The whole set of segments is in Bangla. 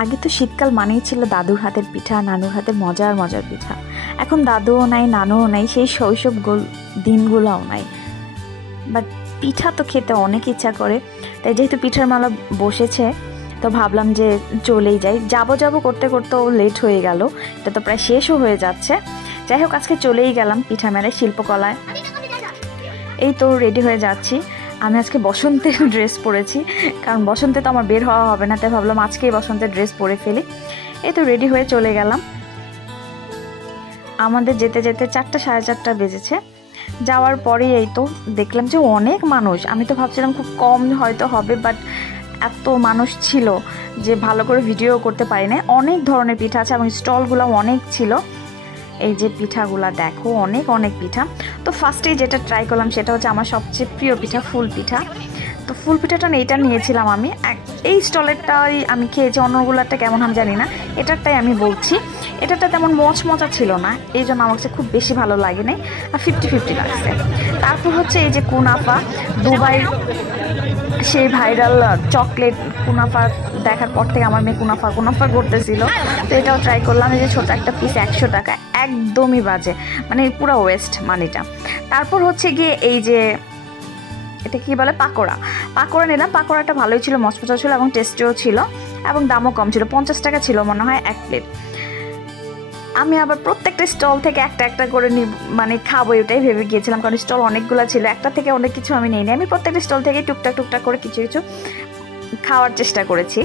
আগে তো শীতকাল মানেই ছিল দাদুর হাতের পিঠা, নানুর হাতের মজার মজার পিঠা। এখন দাদুও নাই, নানুও নাই, সেই শৈশব দিনগুলোও নাই। বাট পিঠা তো খেতে অনেক ইচ্ছা করে, তাই যেহেতু পিঠার মেলা বসেছে তো ভাবলাম যে চলেই যাই। যাব করতে করতেও লেট হয়ে গেল, এটা তো প্রায় শেষও হয়ে যাচ্ছে। যাই হোক, আজকে চলেই গেলাম পিঠা মেলায়, শিল্পকলায়। এই তো রেডি হয়ে যাচ্ছি। আমি আজকে বসন্তের ড্রেস পরেছি, কারণ বসন্তে তো আমার বের হওয়া হবে না, তাই ভাবলাম আজকেই বসন্তের ড্রেস পরে ফেলি। এই তো রেডি হয়ে চলে গেলাম। আমাদের যেতে যেতে 4টা সাড়ে 4টা বেজেছে। যাওয়ার পরেই এই তো দেখলাম যে অনেক মানুষ। আমি তো ভাবছিলাম খুব কম হয়তো হবে, বাট এত মানুষ ছিল যে ভালো করে ভিডিও করতে পারি না। অনেক ধরনের পিঠা আছে এবং স্টলগুলো অনেক ছিল। এই যে পিঠাগুলা দেখো, অনেক অনেক পিঠা। তো ফার্স্টেই যেটা ট্রাই করলাম সেটা হচ্ছে আমার সবচেয়ে প্রিয় পিঠা, ফুল পিঠা। তো ফুল পিঠাটা এইটা নিয়েছিলাম আমি। এই স্টলেরটাই আমি খেয়েছি, অন্যগুলোটা কেমন আমি জানি না, এটারটাই আমি বলছি। এটাটা তেমন মচমচা ছিল না, এই জন্য আমার কাছে খুব বেশি ভালো লাগে নাই, আর 50-50 লাগছে। তারপর হচ্ছে এই যে কুনাফা, দুবাই সেই ভাইরাল চকলেট কুনাফা দেখার পর থেকে আমার মেয়ে কুনাফা করতেছিল। তো এটাও ট্রাই করলাম। এই যে ছোট একটা পিস 100 টাকা, একদমই বাজে, মানে পুরো ওয়েস্ট মানিটা। তারপর হচ্ছে গিয়ে এই যে এটা কি বলে, পাকোড়া নিলাম। পাকোড়াটা ভালোই ছিল, মচমচা ছিল এবং টেস্টিও ছিল, এবং দামও কম ছিল। 50 টাকা ছিল মনে হয় 1 প্লেট। আমি আবার প্রত্যেকটা স্টল থেকে একটা একটা করে মানে খাবো এটাই ভেবে গিয়েছিলাম, কারণ স্টল অনেকগুলো ছিল, একটা থেকে অনেক কিছু আমি নিইনি। আমি প্রত্যেকটা স্টল থেকে টুকটাক করে কিছু কিছু খাওয়ার চেষ্টা করেছি।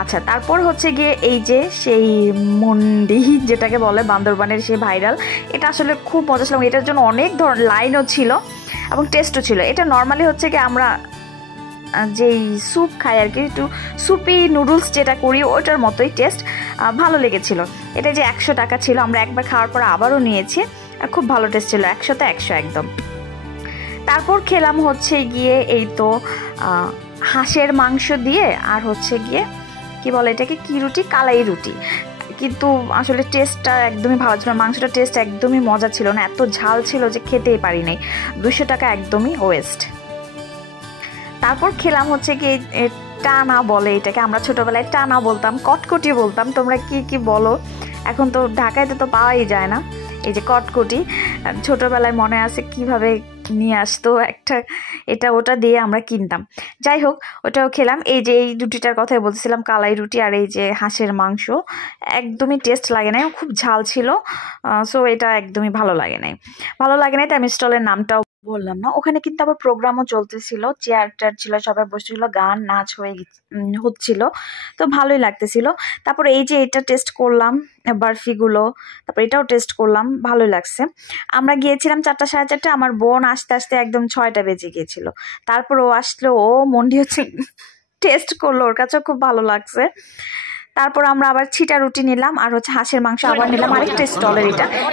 আচ্ছা, তারপর হচ্ছে গিয়ে এই যে সেই মন্ডি যেটাকে বলে, বান্দরবানের সেই ভাইরাল, এটা আসলে খুব মজা ছিল। এটার জন্য অনেক ধরনের লাইনও ছিল এবং টেস্টও ছিল। এটা নর্মালি হচ্ছে কি আমরা যেই স্যুপ খাই আর কি, একটু সুপি নুডলস যেটা করি ওইটার মতোই টেস্ট, ভালো লেগেছিল। এটা যে 100 টাকা ছিল, আমরা একবার খাওয়ার পর আবারও নিয়েছি, খুব ভালো টেস্ট ছিল, 100তে 100 একদম। তারপর খেলাম হচ্ছে গিয়ে এই তো হাঁসের মাংস দিয়ে, আর হচ্ছে গিয়ে কি বলে এটাকে, কি রুটি, কালাই রুটি। কিন্তু আসলে টেস্টটা একদমই ভালো ছিল, মাংসটা টেস্ট একদমই মজা ছিল না, এত ঝাল ছিল যে খেতেই পারি নাই। 200 টাকা একদমই ওয়েস্ট। তারপর খেলাম হচ্ছে কি টানা বলে এটাকে, আমরা ছোটবেলায় টানা বলতাম, কটকটি বলতাম, তোমরা কি কি বলো। এখন তো ঢাকায় তো পাওয়াই যায় না। এই যে কটকটি, ছোটবেলায় মনে আছে কিভাবে নিয়ে আসতো একটা, এটা ওটা দিয়ে আমরা কিনতাম। যাই হোক, ওটাও খেলাম। এই যে এই রুটিটার কথাই বলছিলাম, কালাই রুটি, আর এই যে হাঁসের মাংস, একদমই টেস্ট লাগে নাই, খুব ঝাল ছিল। সো এটা একদমই ভালো লাগে নাই। তাই আমি স্টলের নামটাও বললাম না। ওখানে কিন্তু আবার প্রোগ্রামও চলতেছিল, চেয়ার টেয়ার ছিল, সবাই বসেছিল, গান নাচ হচ্ছিল, তো ভালোই লাগতেছিল। তারপর এই যে এটা টেস্ট করলাম, বার্ফিগুলো, তারপর এটাও টেস্ট করলাম, ভালোই লাগছে। আমরা গিয়েছিলাম 4টা সাড়ে 4টা, আমার বোন আসতে আসতে একদম 6টা বেজে গিয়েছিল। তারপর ও আসলো, ও মন্ডি হচ্ছে টেস্ট করলো, ওর কাছেও খুব ভালো লাগছে। তারপর আমরা আবার ছিটা রুটি নিলাম, আর হচ্ছে হাঁসের মাংস আবার নিলাম আরেকটা স্টলের।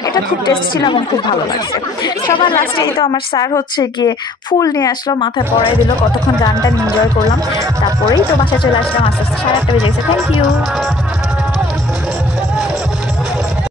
এটা খুব টেস্ট ছিল এবং খুব ভালো লাগছে। সবার লাস্টে এই তো আমার স্যার হচ্ছে গিয়ে ফুল নিয়ে আসলো, মাথায় পরাই দিল, কতক্ষণ গানটা এনজয় করলাম। তারপরেই তো বাসায় চলে আসলাম আস্তে আস্তে, 8:30 বেজে গেছে। Thank you.